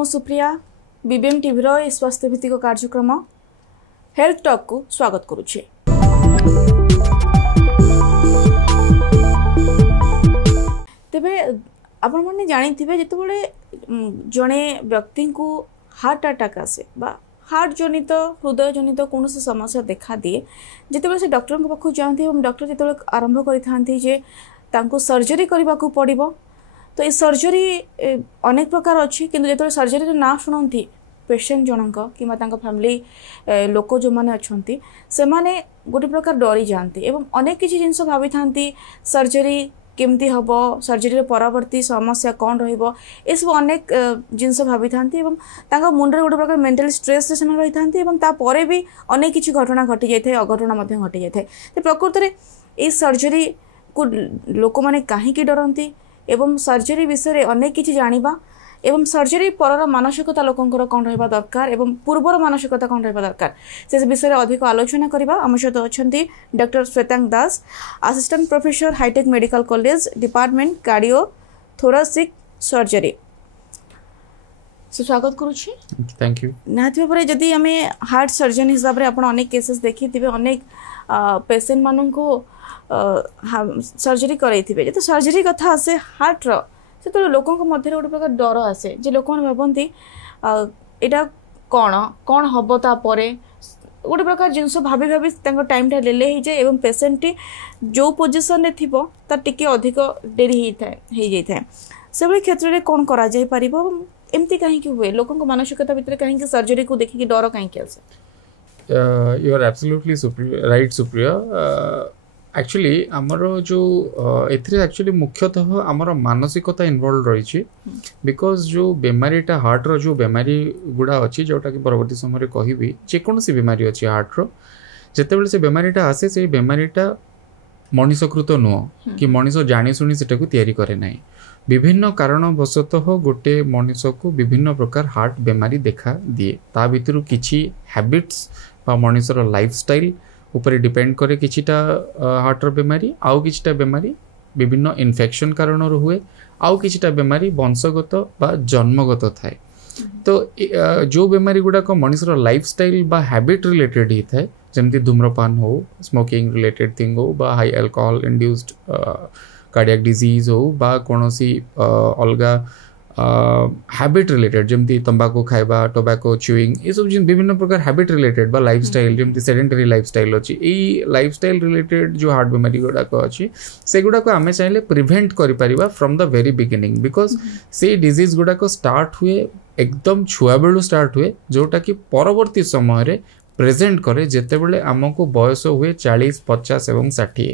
मु Supriya BBM TV रो स्वास्थ्य भित्तिक कार्यक्रम हेल्थ टॉक को स्वागत करुछे। तेबे आपण माने जानिथिबे जेतेबेले जणे व्यक्ति को हार्ट अटैक आसे बा हार्ट जनित हृदय जनित कौन समस्या देखा दिए जिते से डॉक्टर पाखु जाती और डॉक्टर जो आरंभ कर सर्जरी करने को पड़ो। तो ये सर्जरी अनेक प्रकार अच्छी किंतु जो सर्जरी ना शुणती पेशेंट जनक कि फैमिली लोक जो मैंने अच्छा से मैंने गोटे प्रकार डरी जाती और अनेक किसी जिनस भावी था सर्जरी केमती हम सर्जरी परवर्ती समस्या कौन रही सब अनेक जिनस भावी था मुंडे गोटे प्रकार मेंटल स्ट्रेस से रही था भी अनेक किसी घटना घटी जाए अघटना घटी जाए। तो प्रकृत में ये सर्जरी को लोक मैंने कहीं डरती एवं सर्जरी विषय में अनेक किसी जानिबा एवं सर्जरी पर मानसिकता लोकंकर कौन रहा दरकार एवं पूर्वर मानसिकता कौन रहा दरकार से विषय में अधिक आलोचना करबा। आम सहित अच्छा doctor Shwetang Das assistant professor hi tech medical college department cardio thoracic surgery. स्वागत करुछि। Thank you. निहाती भाव जदि आम हार्ट सर्जन हिसाब से आप अनेक केसेस देखी अनेक पेसेंट मान को सर्जरी करते तो सर्जरी कथा आसे हार्ट्र से तो लोकों मध्य गोटे प्रकार डर आसे जे लोक भावती यहाँ कौन कौन हम तापर गोटे प्रकार जिनस भाभी भाभी टाइम टा ले जाए और पेसेंट जो पोजिशन रे थिबो तार टिके अधिक डेरी हो जाए से क्षेत्र में कौन करा जाय परिबो एमती कहीं हुए लोकों मानसिकता भितर कहीं सर्जरी को देखिए डर कहीं आसे। You are absolutely right Supriya. Actually आमर जो एक्चुअली मुख्यतः आमर मानसिकता इनवॉल्व रही बिकॉज जो बेमारीटा हार्ट्र जो बेमारी गुड़ा अच्छी जोटा कि परवर्ती समय कहबी जेकोसी बेमारी अच्छी हार्ट्र जितेबाला से बेमारीटा आसे से बेमारीटा मनीषकृत नुह कि मनीष जाशुणी से तैयारी करे ना विभिन्न कारणवशतः गोटे मनीष को विभिन्न प्रकार हार्ट बेमारी देखा दिए ता भितर किछि हैबिट्स बा मनीषर लाइफस्टाइल ऊपर डिपेंड करे किछिटा हार्टर बेमारी आउ किछिटा बेमारी विभिन्न इन्फेक्शन कारण हुए आउ किछिटा बेमारी वंशगत बा जन्मगत थाए। तो जो बेमारी गुड़ाक मनुष्यर लाइफस्टाइल बा हैबिट रिलेटेड ही थाए जमती धूम्रपान हो स्मोकिंग रिलेटेड थिंग हो बा high alcohol induced cardiac disease हो बा कोनोसी अलगा हैबिट रिलेटेड जमती तंबाकू खाइबा टोबैको च्यूइंग ये सब विभिन्न प्रकार हैबिट रिलेटेड बा लाइफस्टाइल जमती सेडेंटरी लाइफस्टाइल अच्छी ये लाइफस्टाइल रिलेटेड जो हार्ट बेमारी गुड़ाक अच्छी से गुड़ाक आम चाहिए प्रिवेंट करिपरिबा from the very beginning because से डिजीज गुड़ाक स्टार्ट हुए एकदम छुआ बेलू स्टार्ट हुए जोटा कि परवर्ती समय प्रेजेंट करे जेतेबेले आमको बयस हुए 40-50 एवं 60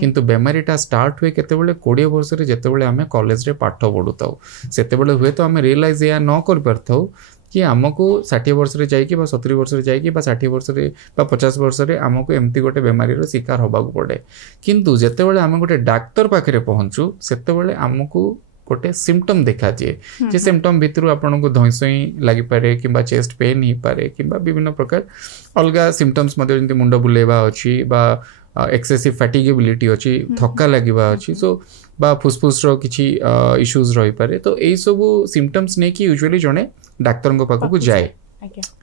किंतु बेमारीटा स्टार्ट हुए केतेबेले 20 वर्ष रे जेतेबेले आमे कॉलेज रे पाठ पढ़ुताऊ सेतेबेले हुए तो आमे रियलाइज या न कर परथाऊ कि आमको 60 वर्ष रे जाइए 70 वर्ष रे जाइए 60 वर्ष रे 50 वर्ष रे आमको एमती गोटे बेमारी रो शिकार होबाकू पड़े किंतु जेतेबेले आमे गोटे डाक्टर पाखरे पहुंचू सेतेबेले आमको गोटे सिम्पटम देखा दिए जे सिम्पटम भितर आपन को धइसई लागि पारे किबा चेस्ट पेन ही पारे किबा विभिन्न प्रकार अलगा सिम्पटम्स मध्ये जंती मुंड बुलेबा अछि बा एक्सेसिव फैटिगेबिलिटी अछि थक्का लागिबा अछि सो बा फुसफुस रो किछि इश्यूज रही पारे। तो एई सब सिम्पटम्स ने कि यूजुअली जने डाक्टर को पाखु जाए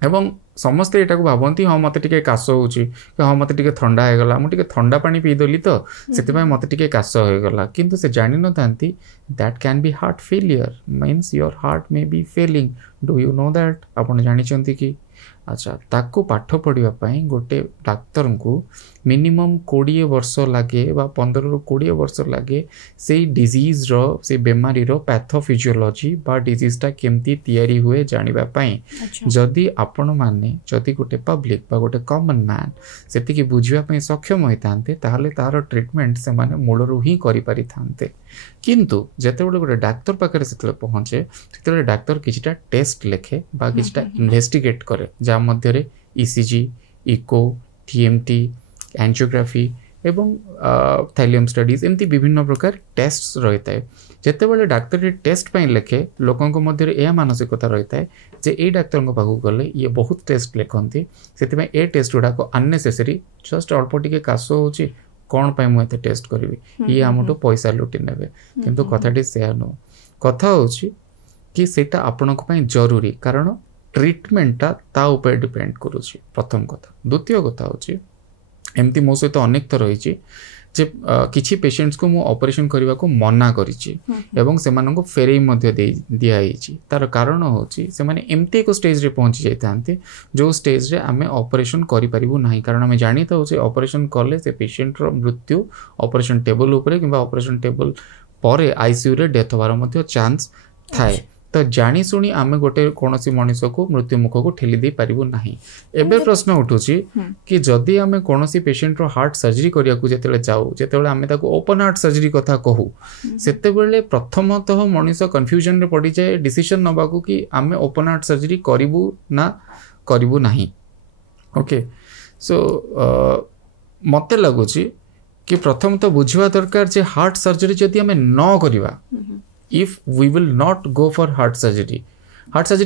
एवं समस्ते एटा को भावंती हाँ मते टिके काश होउची कि हाँ मते टिके ठंडा हो गला मु टिके ठंडा पानी पी देली तो सेति पय मते टिके काश हो गला किंतु से जानि न थांती that can be heart failure means your heart may be failing. Do you know that आपण जानि चंती कि अच्छा ताको पाठ पढ़िबा पई गोटे डाक्टर को मिनिमम 20 वर्ष लगे बा 15 ରୁ 20 वर्ष लगे से डिजीज रो से बेमारी रो पैथोफिजियोलॉजी बा डिजीज टा केमती तैयारी हुए जानिबा पई जदी आपण माने जदी गोटे पब्लिक बा गोटे कॉमन मैन सेति कि बुझिबा पई सक्षम होइतांते ताहले तार ट्रीटमेंट से माने मूलरू ही करि पारि थांते किंतु जेतेबेले गोटे डाक्टर पाखरे सेतले पहुंचे सेतले डाक्टर किछिटा टेस्ट लेखे बा किछिटा इन्वेस्टिगेट करे जा मध्य रे ईसीजी इको टीएमटी एंजियोग्राफी एवं थाइलियम स्टडीज एमती विभिन्न प्रकार टेस्ट रही है जितेबाला डाक्तर टेस्ट पाई लेखे लोकों मध्य यह मानसिकता रही है जे ए डाक्तर पाखक गले ये बहुत टेस्ट लिखती से ए टेस्ट गुड़ाक अननेसेसरी जस्ट अल्प टिके काश हो कौन पाई मुझे टेस्ट करी ये आम पैसा लुटि ने किंतु कथाटी से नुह कथा हूँ कि सेटा आपनक पई जरूरी कारण ट्रीटमेंटा ता ऊपर डिपेंड करूची प्रथम कथा। द्वितीय कथा होची एमती मो सहित अनेक थर होईची जे किछि पेशेंट्स को मु ऑपरेशन करबा को मना करिछि एवं सेमान को फेरेई मध्ये दिया आइछि। तार कारण होछि से माने एमती एक स्टेज रे पहुंची जाइतांते जो स्टेज रे आमे ऑपरेशन करि परिबु नाही कारण आमे जानि त होछि ऑपरेशन करले से पेशेंट रो मृत्यु ऑपरेशन टेबल ऊपर किबा ऑपरेशन टेबल परे आईसीयू रे डेथ होबार मध्ये चांस थाए। तो जानी सुनी आमे गोटे कोनोसी मनुष्य को मृत्यु मुख को ठेली दे परिबु नाही। एबे प्रश्न उठुची कि जदि आमे कोनोसी पेशेंट रो हार्ट सर्जरी करिया को जेतेले जाऊ जेतेले आमे ताको ओपन हार्ट सर्जरी कथा कहू सेते बेले प्रथमतः मनुष्य कंफ्यूजन रे पड़ी जाए डिसीजन नबा को कि आमे ओपन हार्ट सर्जरी करिबु ना करिबु नाही। ओके सो मते लागुची कि प्रथम तो बुझिवा दरकार जे हार्ट सर्जरी जदि आमे न करिवा if we will not go for heart surgery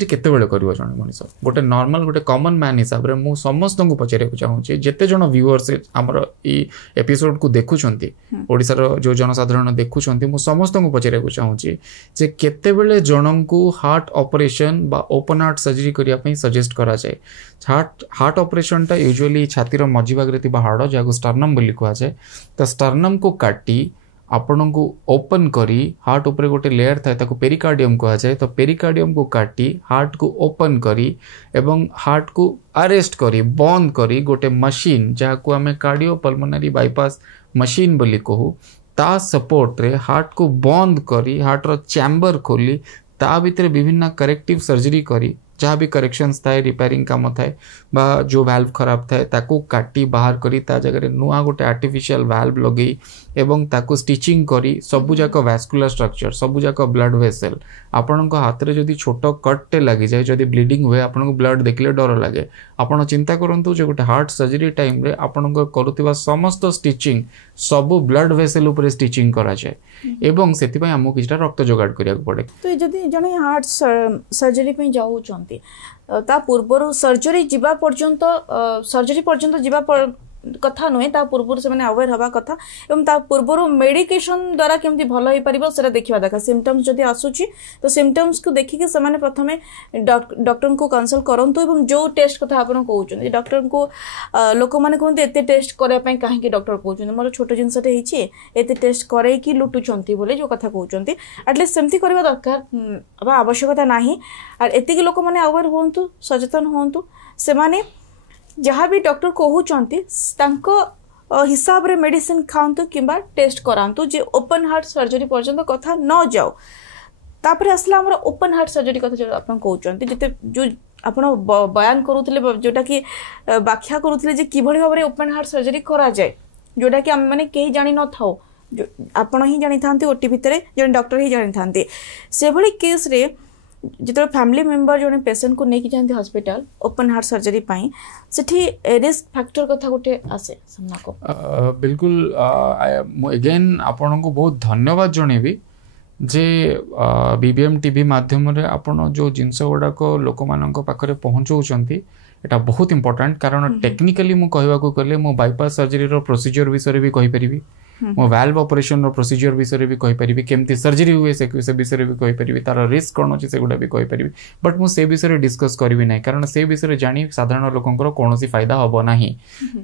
केते बेले करिवो जण मनुष्य गोटे नॉर्मल गोटे कॉमन मैन हिसाब रे मु समस्त को पचारे को चाहूँ जेते जण व्यूअर्स हमर ई एपिसोड को देखुछंती ओडिसा रो जो जनसाधारण देखुछंती मु समस्त को पचारे को चाहूँ जे केते बेले जण को हार्ट ऑपरेशन बा ओपन हार्ट सर्जरी करिया पई सजेस्ट करा जाय। हार्ट ऑपरेशन टा यूजुअली छाती रो मझी भाग रे तिबा हाड़ जाको स्टर्नम बोली कहा जाय। तो स्टर्नम को काटी आपण को ओपन करी हार्ट ऊपर गोटे लेयर थाए ताको पेरिकार्डियम कहा जाए। तो पेरिकार्डियम को काटी हार्ट को ओपन करी एवं हार्ट को अरेस्ट करी बंद करी गोटे मशीन जहाँ को आमे कार्डियो पल्मोनरी बाईपास मशीन बोली कहू ता सपोर्ट रे हार्ट को बंद करी हार्ट रो चैम्बर खोली ता भीतर विभिन्न करेक्टिव सर्जरी करी जहाँ भी करेक्शंस थाए रिपेयरिंग काम थाए बा जो वाल्व खराब थाए ताको काटी बाहर करी ता जगह नुआ गोटे आर्टिफिशियल वाल्व लगे एवं ताको स्टिचिंग करी सबु जाक वैस्कुलर स्ट्रक्चर सबु जाक ब्लड वेसल आपण हाथ रे जदि छोट कटटे लगी जाए जदि ब्लीडिंग हुए आपण को ब्लड देखले डर लगे आपण चिंता करंतु जे गोटे हार्ट सर्जरी टाइम रे आपण करुवा समस्त स्टिचिंग सबु ब्लड वेसल ऊपर स्टिचिंग करा जाए एवं सेति पय हमहु किछटा रक्त जोगाड़ करिया पड़े। तो जदि जने हार्ट सर्जरी पे जाउचंती ता पूर्व सर्जरी जीवा पर्यंत सर्जरी पर्यंत जीवा कथा नुहे ता पूर्व से माने अवेयर हवा कथा एवं ता पूर्व मेडिकेशन द्वारा केमती भल होई परिबो सेरा देखिबा दरकार। सिम्पटम्स जदि आसुची तो सिम्पटम्स को देखि के से माने प्रथमे डॉक्टर को कंसल्ट करंतु एवं जो टेस्ट कथा आपण कहउछन डॉक्टर को लोक माने कोन एते टेस्ट करे पय काहे कि डॉक्टर कहउछन मोर छोटो जिंसटे हिची एते टेस्ट करे कि लुटुचंती बोले जो कथा कहउचंती एटलीस्ट सेमती करबा दरकार अब आवश्यकता नाही। और एते कि लोक माने अवेयर होंतु सचेतन होंतु से माने जहाँ भी डॉक्टर कहउचंती तांको हिसाब रे मेडिसिन खांतु किंबा टेस्ट करांतु जे ओपन हार्ट सर्जरी पर्यंत कथा न जाओ। तापर असला हमर ओपन हार्ट सर्जरी कथा जो आपण कहउचंती जते जो आपण बयान करूथिले जोटा कि व्याख्या करूथिले जे किभଳି भाबरे ओपन हार्ट सर्जरी करा जाय जोटा कि हम माने केही जानि न थाओ आपण ही जानि थांती ओटी भितरे जने डॉक्टर ही जानि थांती से भली केस रे जितो फैमिली मेंबर जो पेशेंट को लेकिन जाते हॉस्पिटल ओपन हार्ट सर्जरी पाई सेठी रिस्क फैक्टर कथा गोटे आसे सामना को बिल्कुल अगेन आपन को बहुत धन्यवाद जणेबी जे बीबीएम टीवी माध्यम रे आपन जो जिंस गुड़ाक लोक मानक पाखरे पहुंचाउचंती एटा बहुत इंपोर्टेंट कारण टेक्निकली मु कहबा को करले मो बाईपास सर्जरी रो प्रोसीजर विषय भी कहि परिबी मो वाल्व ऑपरेशन रो प्रोसीजर विषय भी कहि परिबी केमती सर्जरी हुए से विषय भी कहि परिबी तार रिस्क कोन अछि सेगुडा भी कहि परिबी बट मु से विषय डिस्कस करबी नै कारण से विषय जानी साधारण लोकंकर कोनोसी फायदा हबो नाही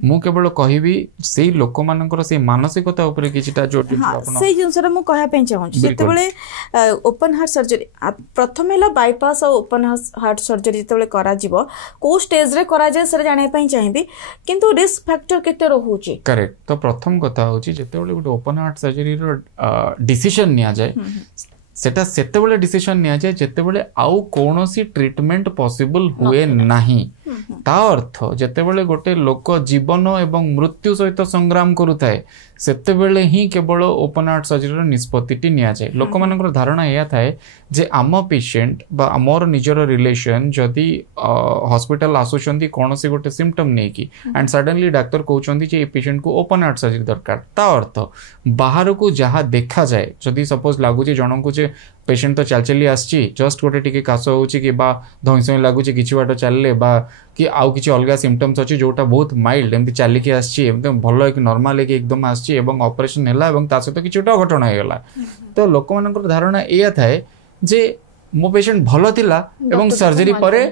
मु केवल कहिबी सेही लोक मानकर से मानसिकता ऊपर किछटा जो आपण से जिंसरा मु कहया पे चाहू जते बेले ओपन हार्ट सर्जरी प्रथम हैला बाईपास और ओपन हार्ट सर्जरी जते बेले करा जिवो को स्टेज रे करा जाय सर जाने पई चाहिबी किंतु रिस्क फैक्टर केते रहउची करेक्ट। तो प्रथम कथा होची जते गोटे ओपन हार्ट सर्जरी रो डिसीजन निया जाए सेटा सेते बेले डिसीजन निया जाए जेते बेले आउ कोनोसी ट्रीटमेंट पॉसिबल हुए नाही ता अर्थ जेते बेले गोटे लोक जीवन एवं मृत्यु सहित संग्राम करूथाए सेते बेले ही केवल ओपन हार्ट सर्जरी रो निष्पत्ति निया जाए। लोक मानकर धारणा एया थाए जे आम पेशेंट बा आमर निजर रिलेशन जदि हॉस्पिटल आसुचंती कोनोसी गोटे सिम्पटम नै कि एंड सडनली डॉक्टर कहउचंती जे ए पेशेंट को ओपन हार्ट सर्जरी दरकार ता अर्थ बाहर को जहाँ देखा जाए जदि सपोज लागु जे जणन को जे पेशेंट तो चल चली आछि जस्ट गोटे टिके कास होउची कि बा धइसय लागु जे किछि बाटो चलले बा कि आउ किछि अलगा सिम्पटम्स अछि जोटा बहुत माइल्ड एमति चाली के आछि एकदम भलो एक नॉर्मल एक एकदम आछि एवं ऑपरेशन हैला एवं ता सहित किछिटा घटना हेला तो लोक मानकर धारणा एया थाए जे मो पेशेंट भल थिला एवं सर्जरी परे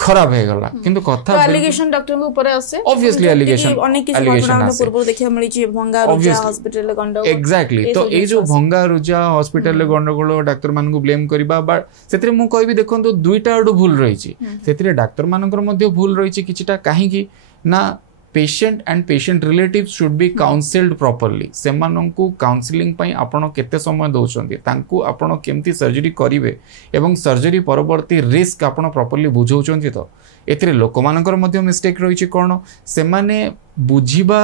खराब हे गला किंतु कथा एलिगेशन डॉक्टर के ऊपर आसे ऑब्वियसली एलिगेशन अनेक किसी घटना पूर्व देखिया मिली छी भंगा रुजा हॉस्पिटल ले गंडगोल एग्जैक्टली तो ए जो भंगा रुजा हॉस्पिटल ले गंडगोल डॉक्टर मान को ब्लेम करबा बट सेतरे मु कहबी देखंतु दुईटा आडू भूल रही छी सेतरे डॉक्टर मानकर मध्ये भूल रही छी किछटा काहे की ना patient and patient relatives should be counselled properly सेमानंकु काउंसलिंग पई आपण केते समय दोछंती तांकु आपण केमती सर्जरी करिवे एवं सर्जरी परवर्ती रिस्क आपण प्रॉपर्ली बुझौचंती तो एथिरे लोक मानकर मध्ये मिस्टेक रही छी कोन से माने बुझिबा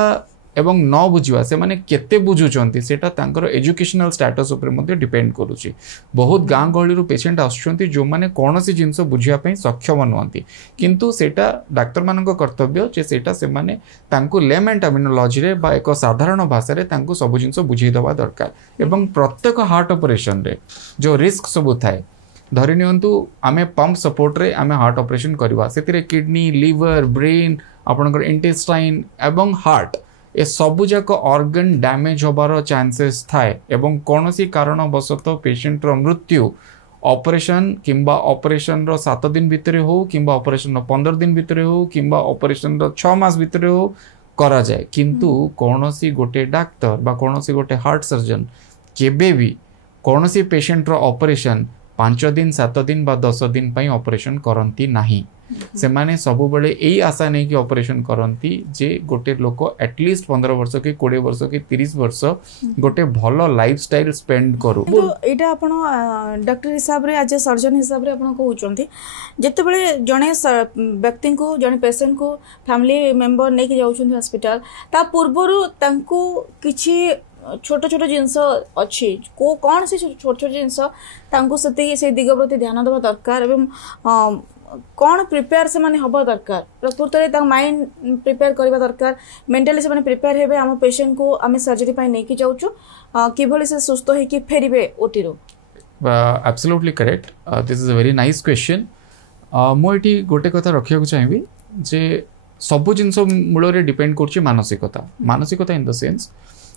एवं न बुझिबा से माने केते बुझुचंती सेटा तांकर एजुकेशनल स्टेटस ऊपर मध्ये डिपेंड करूची बहुत गां गहली रु पेशेंट आछंती जो माने कोनोसी जिंस बुझिया पई सक्षम नहंती किंतु सेटा डाक्टर मानक कर्तव्य जे सेटा से माने तांकु लेम एंड टर्मिनोलॉजी रे बा एक साधारण भाषा रे तांकु सब जिंस बुझी दवा दरकार एवं प्रत्येक हार्ट ऑपरेशन रे जो रिस्क सब थाए धरि नियंतु आमे पंप सपोर्ट रे आमे हार्ट ऑपरेशन करबा सेतिरे किडनी लिवर ब्रेन आपनकर इंटेस्टाइन एवं हार्ट ए सबु जाक ऑर्गन डैमेज होबार चांसेस थाए एवं कोनोसी कारणवशत पेशेंट रो मृत्यु ऑपरेशन किंबा ऑपरेशन रो 7 दिन भितरे हो किंबा ऑपरेशन रो 15 दिन भितरे हो किंबा ऑपरेशन रो 6 मास भितरे हो करा जाए किंतु कोनोसी गोटे डाक्टर बा कोनोसी गोटे हार्ट सर्जन केबे भी कोनोसी पेशेंट रो ऑपरेशन 5 दिन 7 दिन बा 10 दिन पई ऑपरेशन करंती नाही से माने सबु बळे एई आशा नै कि ऑपरेशन करंती जे गोटे लोक एटलीस्ट 15 वर्ष के 20 वर्ष के 30 वर्ष गोटे भलो लाइफस्टाइल स्पेंड करू तो एटा आपण डॉक्टर हिसाब रे आज सर्जन हिसाब रे आपण कहउचंती जते बळे जणे व्यक्ति को जणे पेशेंट को फैमिली मेंबर नै कि जाउछंती हॉस्पिटल ता पूर्वरु तांको किछि छोट छोट जिनस अच्छी को कौन से छोट छोट जिनस तांको से दिग प्रति ध्यान देवा दरकार एवं कौन प्रिपेयर से माने हबा दरकार प्रकृत रे तांग माइंड प्रिपेयर करबा दरकार मेंटली से माने प्रिपेयर हेबे हम पेशेंट को आमे सर्जरी पय नै कि जाउछु किभली से सुस्त हे कि फेरिबे ओटी रो absolutely correct this is a very nice question मो एटी गोटे कथा रखिया को चाहिबी जे सब जिंस मूल रे डिपेंड करछि मानसिकता इन द सेंस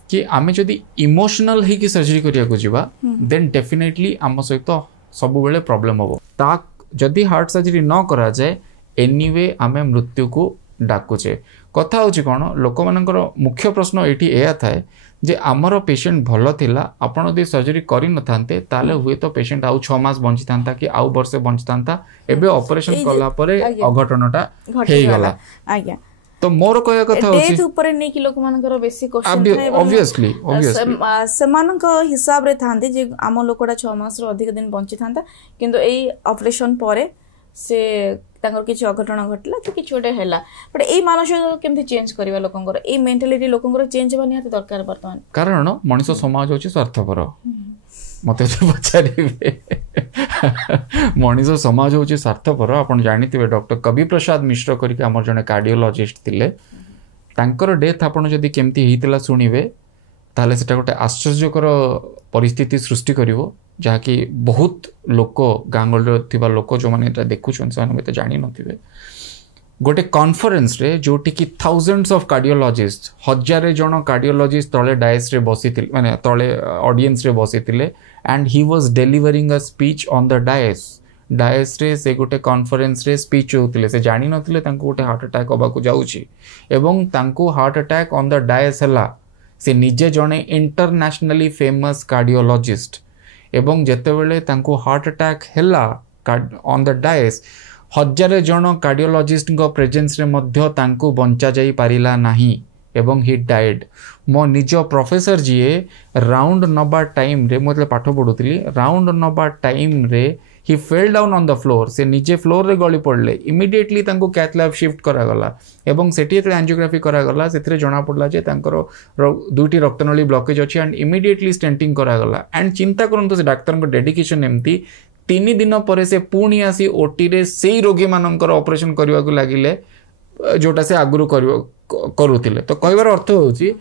कि आमे जदि इमोशनल हे कि सर्जरी करिया को जीवा देन डेफिनेटली आम सहित सब बेले प्रॉब्लम होबो ता जदि हार्ट सर्जरी न करा जाए एनीवे आमे मृत्यु को डाकुचे कथा होची कोन लोक मानकर मुख्य प्रश्न एठी एया थाए जे आमर पेशेंट भलो थिला आपण दे सर्जरी करि न थांते ताले हुए तो पेशेंट आउ 6 मास बंची थांता कि आउ वर्ष बंची थांता एबे ऑपरेशन कला परे अघटनटा हेई गला आज्ञा तो मोर कहया कथा होची डेथ ऊपर नै कि लोक मानकर बेसी क्वेश्चन थाए ऑब्वियसली समान हिसाब रे थांते जे आम लोकडा 6 मास रो अधिक दिन बंची थांता किंतु एई ऑपरेशन परे से तांकर किछ अघटन घटला कि किछ ओटे हैला बट एई मानसिक केमथि चेंज करबा लोकंकर एई मेंटालिटी लोकंकर चेंज बनि हाते दरकार वर्तमान कारण मनुष्य समाज होची स्वार्थपर मते जो पचारिबे मनुष्य समाज होची स्वार्थपर आपण जानिथिबे डॉक्टर कवि प्रसाद मिश्र करिके हमर जने कार्डियोलॉजिस्ट थिले तांकर डेथ आपण जदी केमथि हितला सुनिबे ताले सेटा गोटे आश्चर्यकर परिस्थिति सृष्टि करिवो जहा कि बहुत लोक गांगल थिबा लोक जो माने एटा देखुछन से मते जानि नथिबे गोटे कॉन्फ्रेंस रे जोटी कि थाउजेंड्स ऑफ कार्डियोलॉजिस्ट हजार जन कार्डियोलॉजिस्ट तळे डायस रे बसिथिले माने तळे ऑडियंस रे बसिथिले and he was delivering a speech on the dais रे से गोटे कॉन्फ्रेंस रे स्पीच होतिले से जानि नथिले तांको गोटे हार्ट अटैक होबा को जाउची एवं तांको heart attack on the dais हला से निजे जने इंटरनेशनली फेमस कार्डियोलॉजिस्ट एवं जेतेबेले तांको हार्ट अटैक हला ऑन द डायस हजार जन कार्डियोलॉजिस्ट प्रेजेंस रे मध्य तांको बंचा जाई पारिला नाही एवं ही डाइड मो निज प्रोफेसर जीए राउंड नबा टाइम रे मतलब पाठ पढुतली राउंड नबा टाइम रे he fell down on the floor से निजे फ्लोर रे गली पड़ले इमिडिएटली तांको कैथ लैब शिफ्ट करा गला एवं सेठी एंजियोग्राफी करा गला सेथिरे जणा पड़ला जे तांकर दुईटी रक्तनली ब्लॉकेज अछि एंड इमिडिएटली स्टेंटिंग करा गला एंड चिंता करंतु से डाक्टर को डेडिकेशन एमती 3 दिन पर से पुणी आसी ओटी रे सेई रोगी मानकर ऑपरेशन करबा को लागिले जोटा से आगुरु करूथिले तो कहबार अर्थ होची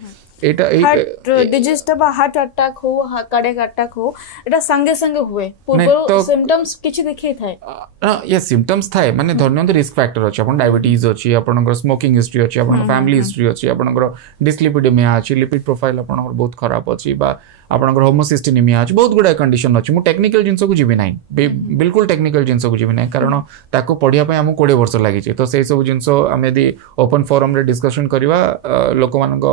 एटा हार्ट डिजीज बा हार्ट अटैक हो कार्डियक अटैक हो एटा संगे संगे हुए पूर्व सिम्पटम्स किछि देखै थाए ये सिम्पटम्स थाए माने धरनियंत रिस्क फैक्टर अछि अपन डायबिटीज अछि अपन स्मोकिंग हिस्ट्री अछि अपन फैमिली हिस्ट्री अछि अपन डिस्लिपिडेमिया अछि लिपिड प्रोफाइल अपन बहुत खराब अछि बा आपणकर होमोसिस्टिनिमिया अछि बहुत गुडा कंडीशन अछि मु टेक्निकल जिंस को जीवी नाही बिल्कुल टेक्निकल जिंस को जीवी नाही कारण ताको पढिया पय हम 20 वर्ष लागि छै तो सेही सब जिंस हम यदि ओपन फोरम रे डिस्कशन करबा लोक मानक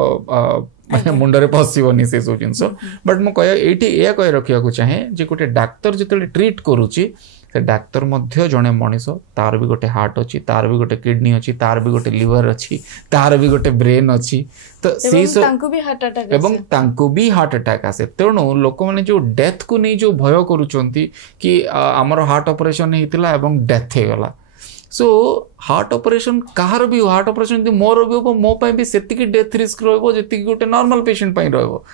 मुंडरे पसिबोनी से सब जिंस बट मु कह एठी एया कह रखिया को चाहे जे गोटे डॉक्टर जतले ट्रीट करूची से डाक्तर मध्य जड़े मनीष तार भी गोटे हार्ट अच्छी तार भी गोटे किडनी अच्छी तार भी गोटे लिवर अच्छी तार भी गोटे ब्रेन अच्छी तो से सब भी हार्ट अटैक आसे तेणु लोक मैंने जो डेथ को नहीं जो भय करुचंती कि आमर हार्ट ऑपरेशन होता एवं डेथ हो गला सो हार्ट ऑपरेशन कहार भी हार्ट ऑपरेशन मोर भी हो मो भी सेतिकी डेथ रिस्क रहिबो जेतिकी गोटे नॉर्मल पेशेंट पई रहिबो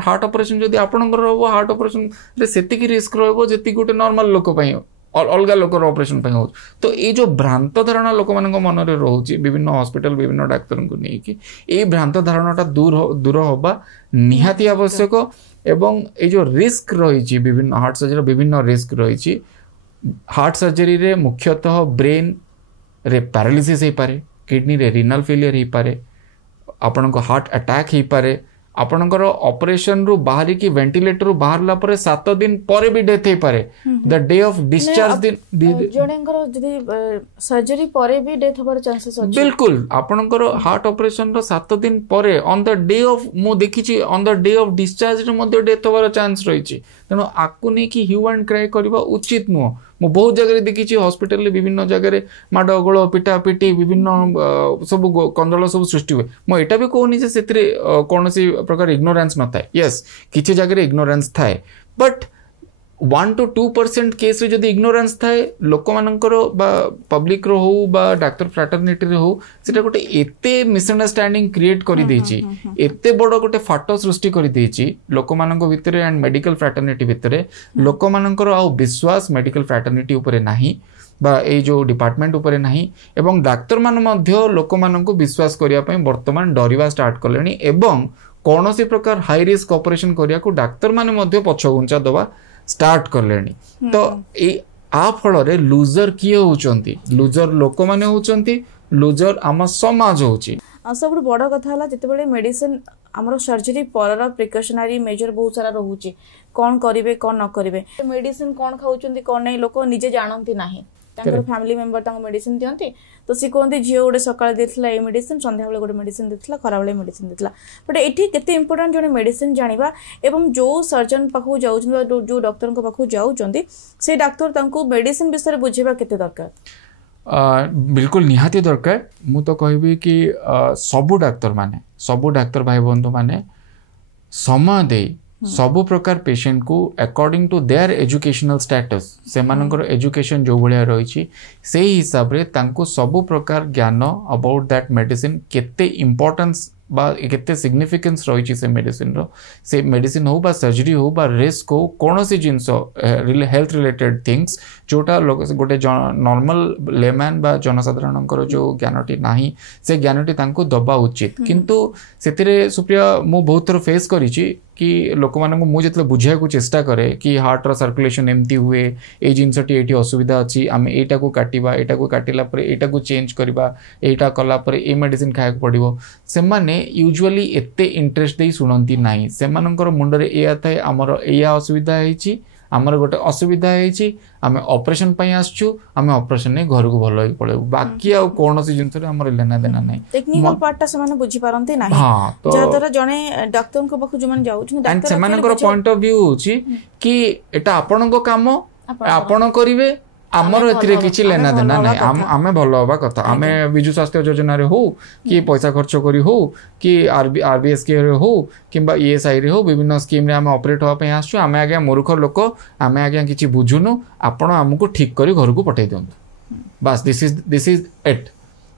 हार्ट ऑपरेशन जदी आपनकर रहबो हार्ट ऑपरेशन रे सेतिकी रिस्क रहिबो जेतिकी गोटे नॉर्मल लोक पई अलग लोकर ऑपरेशन पे हो तो ये जो भ्रांत धारणा लोक मान मन में रोचे विभिन्न हॉस्पिटल विभिन्न डाक्तर को लेकिन ये भ्रांत धारणाटा दूर होबा निहाती आवश्यक एवं ये जो रिस्क रही विभिन्न हार्ट सर्जरी विभिन्न रिस्क रही हार्ट सर्जरी रे मुख्यतः ब्रेन रे पैरालिसिस हो पारे किडनी रे रिनल फेलियर हो पारे आपण को हार्ट अटैक हो पारे आपणकर ऑपरेशन रु बाहरी की वेंटिलेटर रु बाहरला परे 7 दिन परे भी डेथ हो पारे द डे ऑफ डिस्चार्ज दिन जणेंकर जदी सर्जरी परे भी डेथ होबार चांसेस अछि बिल्कुल आपणकर हार्ट ऑपरेशन रो 7 दिन परे ऑन द डे ऑफ मो देखिछि on the day of discharge रे मध्ये डेथ होबार चांस रहिछि तेनो आकु नै कि ह्यू एंड क्राई करबा उचित नुह मु बहुत जगह देखिछि हॉस्पिटल रे विभिन्न जगह माड गोळ पिटा पिटी विभिन्न सब कंदल सब सृष्टि हुए मो एटा भी कहूनी जे सेतरे कोनोसी प्रकार इग्नोरेंस न थाए यस किछि जगह इग्नोरेंस थाए बट 1 to 2% केस रे जदी इग्नोरेंस थाए लोक मानकर बा पब्लिक रो हो बा डॉक्टर फ्रैटर्निटी रे हो सेटा गोटे एते मिसअंडरस्टैंडिंग क्रिएट करि देछि एते बडो गोटे फाटो सृष्टि करि देछि लोक मानक भितरे एंड मेडिकल फ्रैटर्निटी भितरे लोक मानकर आ विश्वास मेडिकल फ्रैटर्निटी ऊपर नाही बा ए जो डिपार्टमेंट ऊपर नाही एवं डाक्टर मान मध्य लोक मानक विश्वास करिया पय वर्तमान डरिवा स्टार्ट करलेनी एवं कोनोसी प्रकार हाई रिस्क ऑपरेशन करिया को डाक्टर माने मध्य पछगुंचा दवा स्टार्ट करलेनी तो ए आ फल रे लूजर किए होचंती लूजर लोक माने होचंती लूजर आम समाज होची सब बड़ कथा हला जते बेले मेडिसिन हमरो सर्जरी परर प्रिकॉशनरी मेजर बहुत सारा रहूची कोन करिवे कोन न करिवे मेडिसिन कोन खाउचंती कोन नै लोक निजे जानंती नाही तांकर फैमिली मेंबर तांको मेडिसिन दियंती तो सी कोंती जियो गोटे सकाळ देथला ए मेडिसिन संध्या बेले गोटे मेडिसिन देथला खरा बेले मेडिसिन देथला बट एठी केते इंपोर्टेंट जने मेडिसिन जानिबा एवं जो सर्जन पाखु जाउछन जो डॉक्टर को पाखु जाउछंती से डॉक्टर तांको मेडिसिन विषय बुझेबा केते दरकार बिल्कुल निहाती दरकार मु तो कहबी कि सबु डाक्टर भाई बंधु माने समय दे सबु प्रकार पेशेंट को according to their educational status से मानकर एजुकेशन जो भलिया रही से हिसाब रे तांको सबु प्रकार ज्ञान अबाउट दैट मेडिसिन केते इंपोर्टेंस बा केते सिग्निफिकेंस रही से मेडिसिन हो बा सर्जरी हो बा रिस्क हो कौन सी जिनस हेल्थ रिलेटेड थिंग्स जोटा गोटे नॉर्मल लेमैन बा जनसाधारण जो ज्ञानटी नाही से ज्ञानटी तांको दबा उचित किंतु सेतिरे सुप्रिया मु बहुत थर फेस करिछि कि लोक मानक मु जतले बुझिया को चेष्टा करे कि हार्ट रो सर्कुलेशन एमती हुए ए जिनसटी एठी असुविधा अछि आमे एटा को काटिला परे एटा को चेंज करबा एटा कला परे ए मेडिसिन खाया पड़िबो से माने यूजुअली एते इंटरेस्ट दे सुनंती नाही से मानकर मुंडरे एया थाए हमर एया असुविधा हेछि हमर गोटे असुविधा हेछि आमे ऑपरेशन पई आछछु आमे ऑपरेशन ने घर को भलो पळेउ बाकी आ कोनोसी जिंस रे हमर लेना देना नाही टेक्निकल पार्टटा समान बुझी पारंती नाही हां तो जदर जने डॉक्टर को बखु जमन जाउ छु डॉक्टर से मानकर पॉइंट ऑफ व्यू होछि कि एटा आपन को काम आपन करिवे आमर एथिरे किछि लेना देना नाही आमे भलो होबा कथा आमे बिजु स्वास्थ्य योजना रे हो कि पैसा खर्च करी हो कि आरबीएस के रे हो किबा ईएसआई रे हो विभिन्न स्कीम रे आमे ऑपरेट होबा पय आछू आमे आगे मूर्ख लोक आमे आगे किछि बुझुनु आपण हमकु ठीक करी घर को पठै दियंतु बस this is it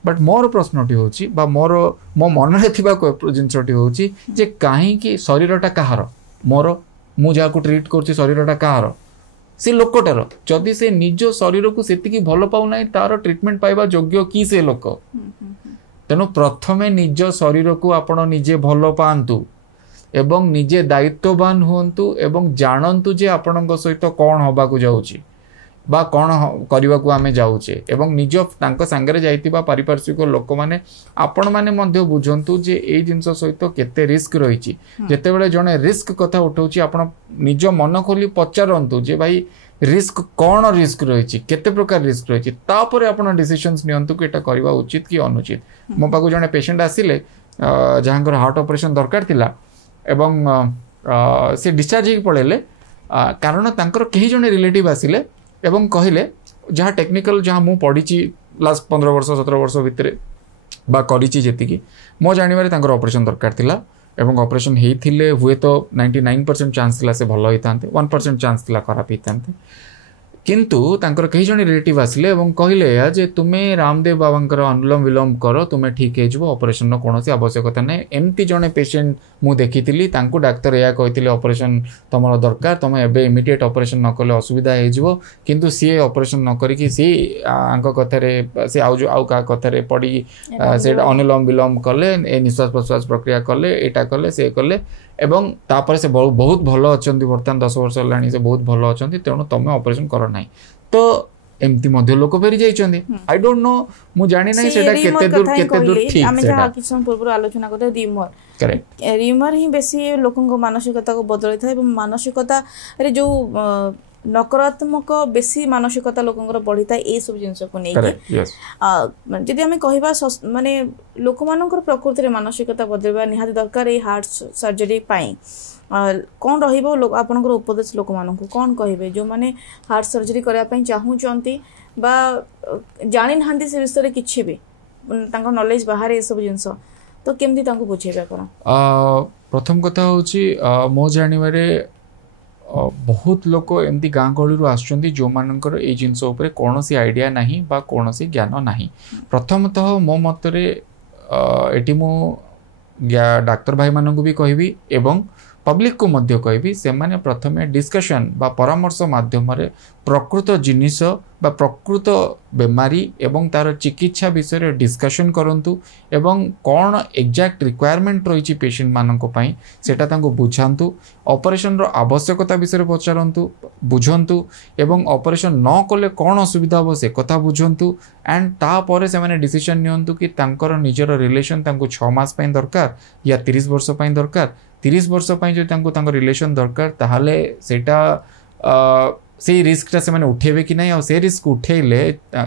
but more प्रश्नटी होछि बा मो मन रे थिबा जिंसटी होछि जे काहे कि शरीरटा कहार मोर मु जा को ट्रीट करछि शरीरटा कहार से लोकटार जदि से निज शरीर को सेतिकी भल पाउ नाही तार ट्रीटमेंट पाइबा योग्य की से लोक तेनु प्रथमे निज शरीर को आपण निजे भल पांतु एवं निजे दायित्ववान हुंतु एवं जानंतु जे आपणक सहित कोन होबा को जाउची बा कौन करने को आम जाऊे एवं निज तांको सांगरे जाइतिबा पारिपार्श्विक लोक मैंने आपण मैंने मध्य बुझंतु जे ए जिंस सहित केते रिस्क रही जेते बेले जने रिस्क कथा उठाउची आपण निज मन खोली पचारंतु जे भाई रिस्क कौन रिस्क रही केते प्रकार रिस्क रही तापर आपण डिसिशंस नियंतु कि एटा करबा उचित कि अनुचित मो पाखु जने पेशेंट आसिले जहाँकर हार्ट ऑपरेशन दरकार थिला एवं से डिस्चार्ज हो पड़े कारण तांकर कई जने रिलेटिव आसिले एवं कहले जहाँ टेक्निकल जहाँ मु पढ़ी लास्ट 15 वर्ष 17 वर्ष भितर बा करिछि जेतिकी मो जानिबारे तांकर ऑपरेशन दरकार थिला एवं ऑपरेशन हेइथिले हुए तो 99% चांस थिला से भल होइतांते 1% चांस थिला खराब होइतांते किंतु तांकर कई जन रिलेटिव आसिले एवं कहले जे तुमे रामदेव बाबांकर अनुलोम विलोम करो तुमे ठीक हे जबो ऑपरेशन न कोनोसी आवश्यकता नै एमती जने पेशेंट मु देखिथिली तांको डॉक्टर या कहिथिले ऑपरेशन तमरो दरकार तमे एबे इमीडिएट ऑपरेशन न कले असुविधा हे जबो किंतु सी ऑपरेशन न करी कि सी आंको कथरे से आउ का कथरे पड़ी से अनुलोम विलोम कले ए निश्वास प्रश्वास प्रक्रिया कले एटा कले से कले एवं तापर से बहुत भल अच्छा बर्तमान 10 वर्ष है से बहुत भल अच्छा तेणु तुम ऑपरेशन कर ना तो एमती मध्य लोक फेरी जाइछन्ती आई डोंट नो मु जानि नै सेटा केते दूर ठीक आमे जहा कि सम पूर्व आलोचना करते रिमर करेक्ट रिमर ही बेसी लोकन को मानसिकता को बदलै थाए एवं मानसिकता रे जो नकारात्मक बेसी मानसिकता लोकंकर बढ़ी थाए ए सब जिंस को नै जदि आमे कहबा माने लोक मानकर प्रकृति रे मानसिकता बदलबा निहाती दरकार ए हार्ट सर्जरी पाई कौन रहिबो लोक आपनकर उपदेश लोक मानकु कौन कहिबे जो माने हार्ट सर्जरी करया पई चाहू चंती बा जानि नहांती से विषय रे किछि भी तांको नॉलेज बाहर ए सब जिंस तो केमदी तांको बुझेबा कोन प्रथम कथा होची मो जानिबारे बहुत लोक एमती गाँ गहली आसुचंती जो मानकर ए जिंस उपरे कोनोसी आइडिया नाही बा कोनोसी ज्ञान नाही प्रथमतः मो मतरे एटी मो डाक्टर भाई मानकु भी कहबी एवं पब्लिक को मध्य कहबी से माने प्रथमे डिस्कशन बा परामर्श माध्यम रे प्रकृत जिनिस बा प्रकृत बेमारी एवं तार चिकित्सा विषय रे डिस्कशन करंतु एवं कौन एक्जाक्ट रिक्वायरमेंट रही पेशेंट मानक पई सेटा तांको बुझांतु ऑपरेशन रो आवश्यकता विषय रे पचारंतु बुझंतु एवं ऑपरेशन न कले कौन असुविधा हो से कथा बुझंतु एंड ता परे से माने डिसीजन नियंतु कि तांकर निजर रिलेशन तांको 6 मास पई दरकार या 30 वर्ष पई दरकार 30 वर्ष पई जो तांको तांको रिलेशन दरकार ताहाले सेटा से रिस्कटा से उठेबे कि नहीं से रिस्क उठेले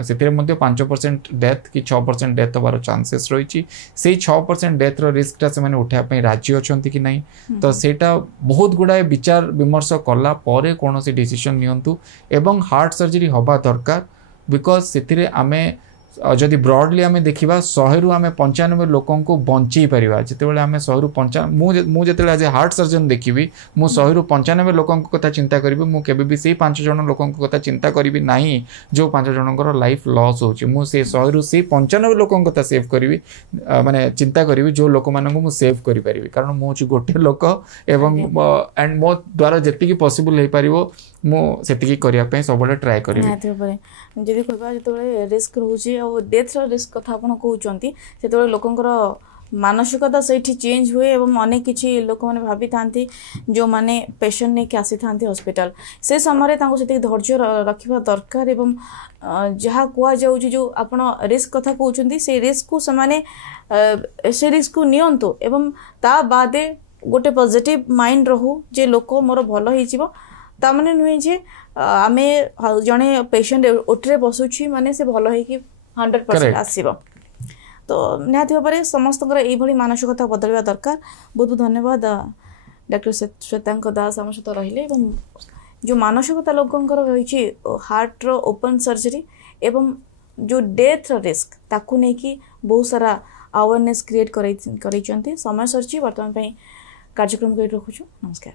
से 5% डेथ कि 6% डेथ होबार चांसेस रही से 6% डेथ रो रिस्कटा से उठापी राजी अच्छा कि नहीं तो सेटा बहुत गुड़ाए विचार विमर्श कला परे कौन सी डिसीजन नियंतु एवं हार्ट सर्जरी हवा दरकार बिकॉज से आमे जदि ब्रॉडली आमे देखिबा 100 रु आमे 95 लोकन को बंची परिबा जेतेबेले आमे 100 रु 95 मु जेतेबेले एज ए हार्ट सर्जन देखिबी मु 100 रु 95 लोकन को कथा चिंता करिबी मु केबे भी से 5 जण लोकन को कथा चिंता करिबी नाही जो 5 जनकर लाइफ लॉस होची मु से 100 रु से 95 लोकन को कथा सेव करिबी माने चिंता करिबी जो लोक मानन को मु सेव करि परिबी कारण मु छि गोटे लोक एवं एंड मो द्वारा जेति की पॉसिबल हे परिबो मु सेति करिया पे सबले ट्राई करिबी जदि कहबा जेतबेले रिस्क रहउची और डेथ रिस्क कथा आपण कहउचंती सेतबेले लोकंकर मानसिकता सेठी चेंज हुए एवं अनेक किछि लोक माने भाबी थांती जो माने पेशेंट ने के आसी थांती हॉस्पिटल से समय तांको सेति धैर्य रखिबा दरकार एवं जहा कुआ जाउची जो आपण रिस्क कथा कहउचंती से रिस्क को समाने से रिस्क को नियंतो एवं ता बादे गोटे पॉजिटिव माइंड रहू जे लोक मोर भलो होई जिवो ता माने नुहे जे आमे जने पेशेंट ओटरे बसुची माने से भलो है कि 100% आसीबो तो निहाती भाव समस्त यही मानसिकता बदलवा दरकार बहुत बहुत धन्यवाद डॉक्टर श्वेतांक दास आम सहित रहिले जो मानसिकता लोकंकर रही हार्ट रो ओपन सर्जरी एवं जो डेथ रिस्क ताकू नहीं कि बहुत सारा अवेयरनेस क्रिएट कर समय सरची वर्तमान कार्यक्रम को रखुछु नमस्कार।